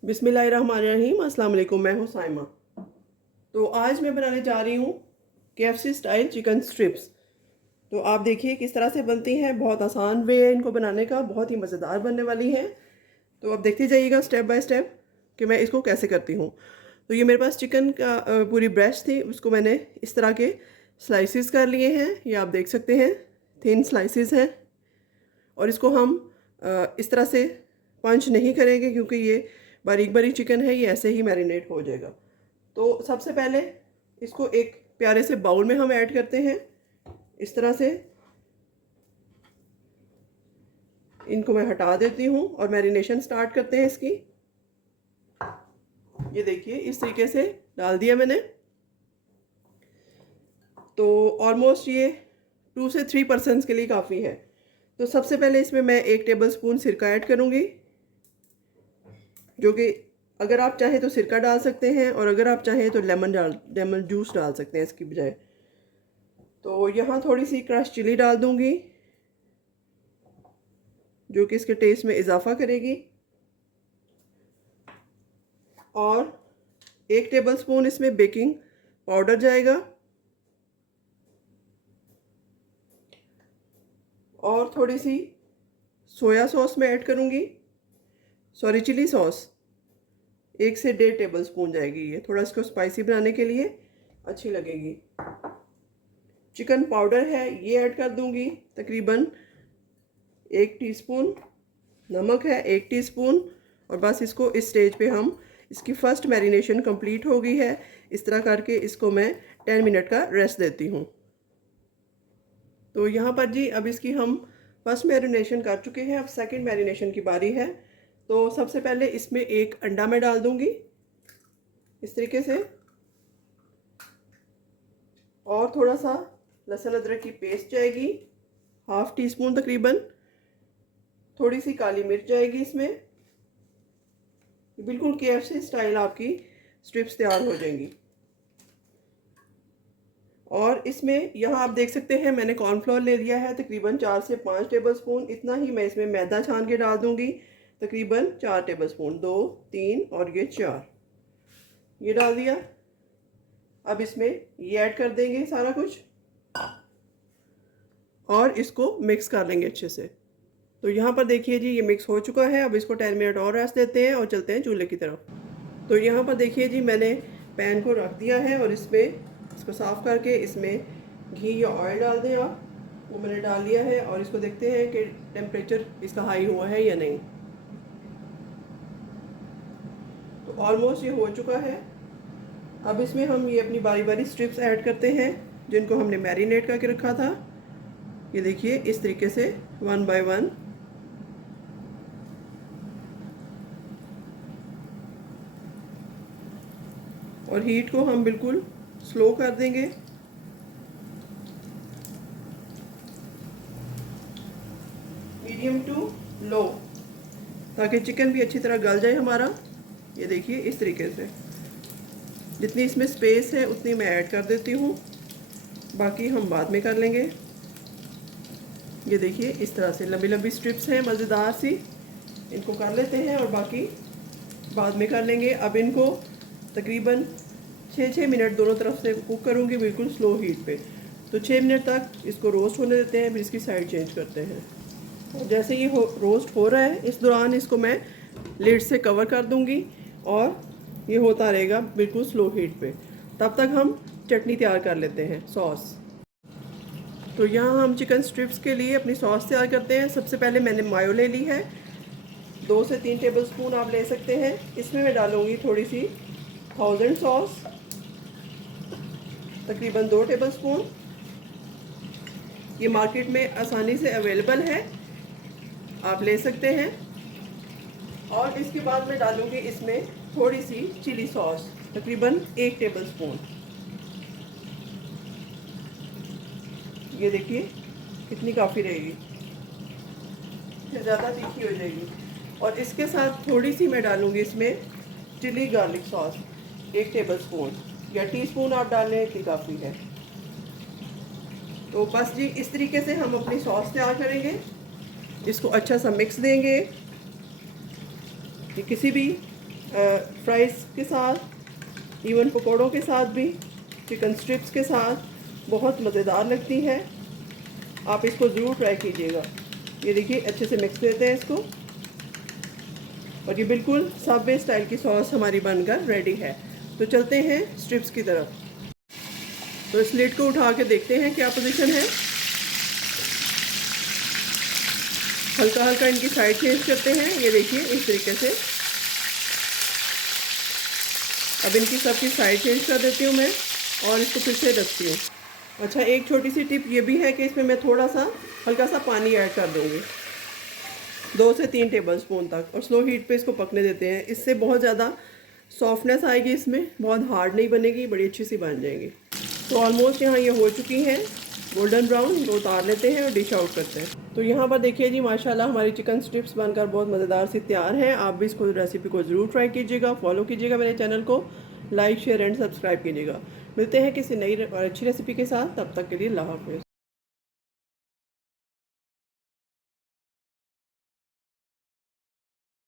बिस्मिल्लाहिर्रहमानिर्रहीम। अस्सलाम वालेकुम। मैं हूँ साइमा। तो आज मैं बनाने जा रही हूँ KFC स्टाइल चिकन स्ट्रिप्स। तो आप देखिए किस तरह से बनती हैं। बहुत आसान वे है इनको बनाने का, बहुत ही मज़ेदार बनने वाली हैं। तो अब देखते जाइएगा स्टेप बाय स्टेप कि मैं इसको कैसे करती हूँ। तो ये मेरे पास चिकन का पूरी ब्रेस्ट थी, उसको मैंने इस तरह के स्लाइसिस कर लिए हैं। ये आप देख सकते हैं, थिन स्लाइसिस हैं। और इसको हम इस तरह से पंच नहीं करेंगे क्योंकि ये बारीक बारीक चिकन है, ये ऐसे ही मैरिनेट हो जाएगा। तो सबसे पहले इसको एक प्यारे से बाउल में हम ऐड करते हैं। इस तरह से इनको मैं हटा देती हूँ और मैरिनेशन स्टार्ट करते हैं इसकी। ये देखिए इस तरीके से डाल दिया मैंने। तो ऑलमोस्ट ये 2 से 3 पर्सन्स के लिए काफ़ी है। तो सबसे पहले इसमें मैं 1 टेबलस्पून सिरका ऐड करूँगी, जो कि अगर आप चाहें तो सिरका डाल सकते हैं और अगर आप चाहें तो लेमन जूस डाल सकते हैं इसकी बजाय। तो यहाँ थोड़ी सी क्रश चिली डाल दूँगी, जो कि इसके टेस्ट में इजाफा करेगी। और 1 टेबलस्पून इसमें बेकिंग पाउडर जाएगा और थोड़ी सी सोया सॉस मैं ऐड करूँगी, सॉरी चिली सॉस 1 से 1.5 टेबलस्पून जाएगी। ये थोड़ा इसको स्पाइसी बनाने के लिए अच्छी लगेगी। चिकन पाउडर है ये ऐड कर दूँगी, तकरीबन 1 टीस्पून। नमक है 1 टीस्पून। और बस इसको इस स्टेज पे हम इसकी फ़र्स्ट मैरिनेशन कंप्लीट हो गई है। इस तरह करके इसको मैं 10 मिनट का रेस्ट देती हूँ। तो यहाँ पर जी अब इसकी हम फर्स्ट मैरिनेशन कर चुके हैं, अब सेकंड मैरिनेशन की बारी है। तो सबसे पहले इसमें 1 अंडा मैं डाल दूँगी इस तरीके से, और थोड़ा सा लहसुन अदरक की पेस्ट जाएगी, 1/2 टीस्पून तकरीबन। थोड़ी सी काली मिर्च जाएगी इसमें। बिल्कुल KFC स्टाइल आपकी स्ट्रिप्स तैयार हो जाएंगी। और इसमें यहाँ आप देख सकते हैं मैंने कॉर्नफ्लोर ले लिया है तकरीबन 4 से 5 टेबलस्पून। इतना ही मैं इसमें मैदा छान के डाल दूँगी, तकरीबन 4 टेबलस्पून, 2, 3 और ये 4, ये डाल दिया। अब इसमें ये ऐड कर देंगे सारा कुछ और इसको मिक्स कर लेंगे अच्छे से। तो यहाँ पर देखिए जी ये मिक्स हो चुका है। अब इसको 10 मिनट और रेस्ट देते हैं और चलते हैं चूल्हे की तरफ। तो यहाँ पर देखिए जी मैंने पैन को रख दिया है और इसमें इसको साफ़ करके इसमें घी या ऑयल डाल दें आप। वो मैंने डाल लिया है और इसको देखते हैं कि टेम्परेचर इसका हाई हुआ है या नहीं। तो ऑलमोस्ट ये हो चुका है। अब इसमें हम ये अपनी बारी बारी स्ट्रिप्स ऐड करते हैं जिनको हमने मैरिनेट करके रखा था। ये देखिए इस तरीके से 1 बाय 1। और हीट को हम बिल्कुल स्लो कर देंगे। मीडियम टू लो, ताकि चिकन भी अच्छी तरह गल जाए हमारा। ये देखिए इस तरीके से जितनी इसमें स्पेस है उतनी मैं ऐड कर देती हूँ, बाकी हम बाद में कर लेंगे। ये देखिए इस तरह से लंबी लंबी स्ट्रिप्स हैं मज़ेदार सी, इनको कर लेते हैं और बाकी बाद में कर लेंगे। अब इनको तकरीबन 6 मिनट दोनों तरफ से कुक करूँगी, बिल्कुल स्लो हीट पे। तो 6 मिनट तक इसको रोस्ट होने देते हैं, फिर इसकी साइड चेंज करते हैं। और जैसे ये रोस्ट हो रहा है इस दौरान इसको मैं लिड से कवर कर दूँगी और ये होता रहेगा बिल्कुल स्लो हीट पे। तब तक हम चटनी तैयार कर लेते हैं, सॉस। तो यहाँ हम चिकन स्ट्रिप्स के लिए अपनी सॉस तैयार करते हैं। सबसे पहले मैंने मायो ले ली है, 2 से 3 टेबलस्पून आप ले सकते हैं। इसमें मैं डालूँगी थोड़ी सी थाउजेंड सॉस, तकरीबन 2 टेबलस्पून। ये मार्केट में आसानी से अवेलेबल है, आप ले सकते हैं। और इसके बाद मैं डालूँगी इसमें थोड़ी सी चिली सॉस, तकरीबन 1 टेबलस्पून। ये देखिए कितनी काफ़ी रहेगी, फिर ज़्यादा तीखी हो जाएगी। और इसके साथ थोड़ी सी मैं डालूँगी इसमें चिली गार्लिक सॉस, 1 टेबलस्पून या टीस्पून आप डाल लें, इतनी काफ़ी है। तो बस जी इस तरीके से हम अपनी सॉस तैयार करेंगे। इसको अच्छा सा मिक्स देंगे कि किसी भी फ्राइज़ के साथ, इवन पकौड़ों के साथ भी, चिकन स्ट्रिप्स के साथ बहुत मज़ेदार लगती है। आप इसको ज़रूर ट्राई कीजिएगा। ये देखिए अच्छे से मिक्स देते हैं इसको, और ये बिल्कुल सबवे स्टाइल की सॉस हमारी बनकर रेडी है। तो चलते हैं स्ट्रिप्स की तरफ। तो इस लिड को उठा के देखते हैं क्या पोजीशन है। हल्का हल्का इनकी साइड चेंज करते हैं, ये देखिए इस तरीके से। अब इनकी सबकी साइड चेंज कर देती हूँ मैं और इसको फिर से रखती हूँ। अच्छा, एक छोटी सी टिप ये भी है कि इसमें मैं थोड़ा सा हल्का सा पानी ऐड कर दूँगी, 2 से 3 टेबलस्पून तक, और स्लो हीट पे इसको पकने देते हैं। इससे बहुत ज़्यादा सॉफ्टनेस आएगी इसमें, बहुत हार्ड नहीं बनेगी, बड़ी अच्छी सी बन जाएगी। तो ऑलमोस्ट यहाँ ये हो चुकी हैं गोल्डन ब्राउन। इनको उतार लेते हैं और डिश आउट करते हैं। तो यहाँ पर देखिए जी, माशाल्लाह हमारी चिकन स्ट्रिप्स बनकर बहुत मज़ेदार सी तैयार हैं। आप भी इसको रेसिपी को ज़रूर ट्राई कीजिएगा, फॉलो कीजिएगा मेरे चैनल को, लाइक शेयर एंड सब्सक्राइब कीजिएगा। मिलते हैं किसी नई और अच्छी रेसिपी के साथ, तब तक के लिए अल्लाह हाफ़िज़।